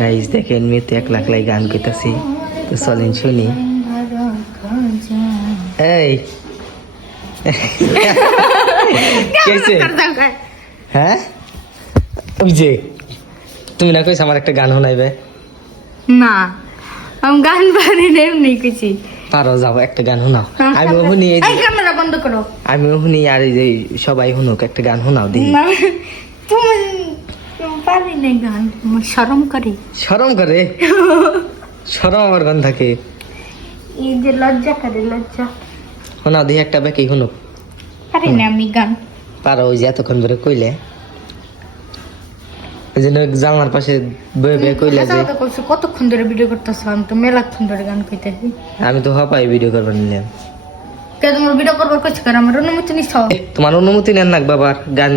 Guys দেখেন মেয়েতে এক লাখ লাই গান কইতাছি তো চলেন শুনি। এই। কেছে হ্যাঁ? ওই যে তুমি না কইছ আমার একটা গান শোনাইবে? না আমি গান পারি না এমনি কিছু পারো যাও একটা গান শোনাও। আমিও শুনি এই ক্যামেরা বন্ধ করো। আমিও শুনি আর এই যে সবাই শুনুক একটা গান শোনাও দিই তুমি পারি না গান আমার শরম করে। সরম করে? সরম আমার গান থাকে। এই যে লজ্জা করে লজ্জা। শোনাও দিই একটা বেকি শুনুক পারি না আমি গান। পারো ওই যে এতক্ষণ ধরে কইলে। এই জন্য জানলার পাশে বয়ে বয়ে কইলে যে। কতক্ষণ ধরে ভিডিও করতেছ? আমি তো মেলাক্ষণ ধরে গান কইতেছি। আমি তো হপাই ভিডিও করবার নিলাম। কে তোমার ভিডিও করবার আমার অনুমতি নিছ? তোমার অনুমতি নেন না বাবার গান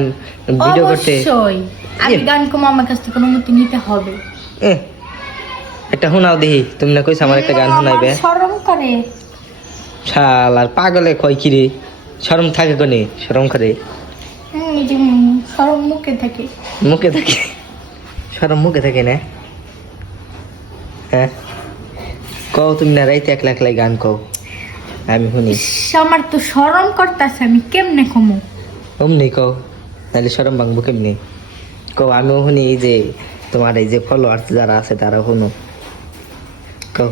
ভিডিও করতে। অবশ্যই। আমি ইয়ে। গান কম আমার কাছ থেকে অনুমতি নিতে হবে। একটা শোনাও দেখি তুমি না কইছ আমার একটা গান শোনাইবে। শরম করে। শাল আর পাগলে কয় কি রে? শরম থাকে কোনে? শরম করে। শরম মুখে থাকে। মুখে থাকে। শরম মুখে থাকে না? হ্যাঁ? কও তুমি না রাইতে এক লাখ লাই গান কও। আমি শুনি। আমার তো শরম করতেছে আমি কেমনে কমু? অমনি কও নাহলে শরম ভাঙবো কেমনি? কও আমিও শুনি এই যে তোমার এই যে ফলোয়ার্স যারা আছে তারা শুনো। কও।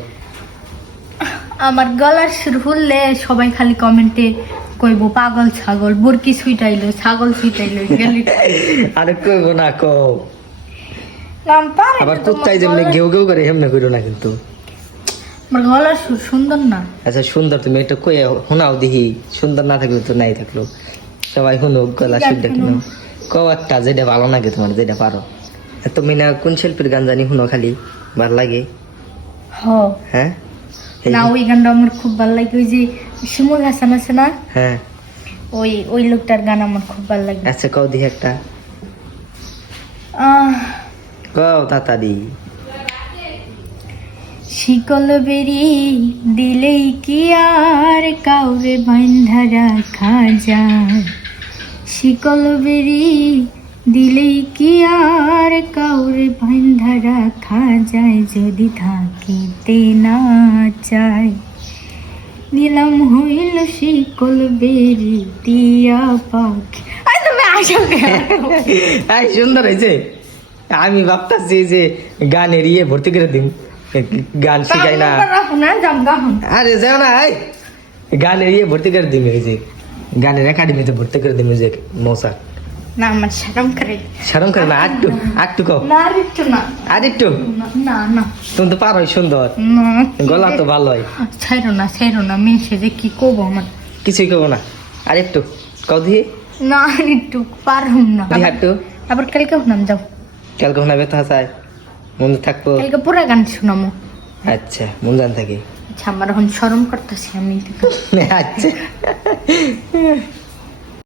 আমার গলার সুর ফুললে সবাই খালি কমেন্টে কইবো পাগল ছাগল বুরকি সুইটাইলো ছাগল সুইটাইলো গেলি। আরে কইব না কও। আবার কুত্তাই যেমনি ঘেউ ঘেউ করে হেমনে কইরো না কিন্তু। আমার গলার সুন্দর না। আচ্ছা সুন্দর তুমি একটা কই শোনাও দেখি। সুন্দর না থাকলে তো নাই থাকল। সবাই শুনো গলা শুনতে কিনো। কও একটা যেটা ভালো লাগে তোমার যেটা পারো। তুমি না কোন শিল্পীর গান জানি শুনো খালি? ভালো লাগে? হ্যাঁ? না ওই গানটা আমার খুব ভালো লাগে। ওই যে শিমুল হাসান আছে না? হ্যাঁ। ওই ওই লোকটার গান আমার খুব ভালো লাগে। আচ্ছা কও দেখি একটা। আহ, কও তাড়াতাড়ি। শিকল বেরি দিলেই কি আর কাউরে বান্ধা রাখা যায়? শিকল বেরি দিলেই কি আর কাউরে বান্ধা রাখা যায় যদি থাকিতে না চায়? নিলাম হইল শিকল বেরি দিয়া পাখি। সুন্দর হয়েছে। আমি ভাবতাছি যে গানের ইয়ে ভর্তি করে দিন গান শিখাই না। আরে যাও না এই। গানের ইয়ে ভর্তি করে দিন এই যে। গানের একাডেমিতে ভর্তি করে দিন যে মৌসা না আমার শরম করে। শরম করে না আটটু আটটু কও। না আর একটু না। আর না না তুমি তো পারোই সুন্দর। না গলা তো ভালোই। ছাইরো না ছাইরো না মেয়ে সেজে কি করব আমার? কিছুই কব না। আর একটু কও দিহি না আর একটু পারহুম না। দিহি একটু আবার কালকে শুনাম যাও। কালকে শোনাবে তো হাসায়। মনে থাকব। কালকে পুরা গান শোনামো। আচ্ছা মন জান থাকি। আচ্ছা আমার এখন শরম করতেছি আমি। আচ্ছা।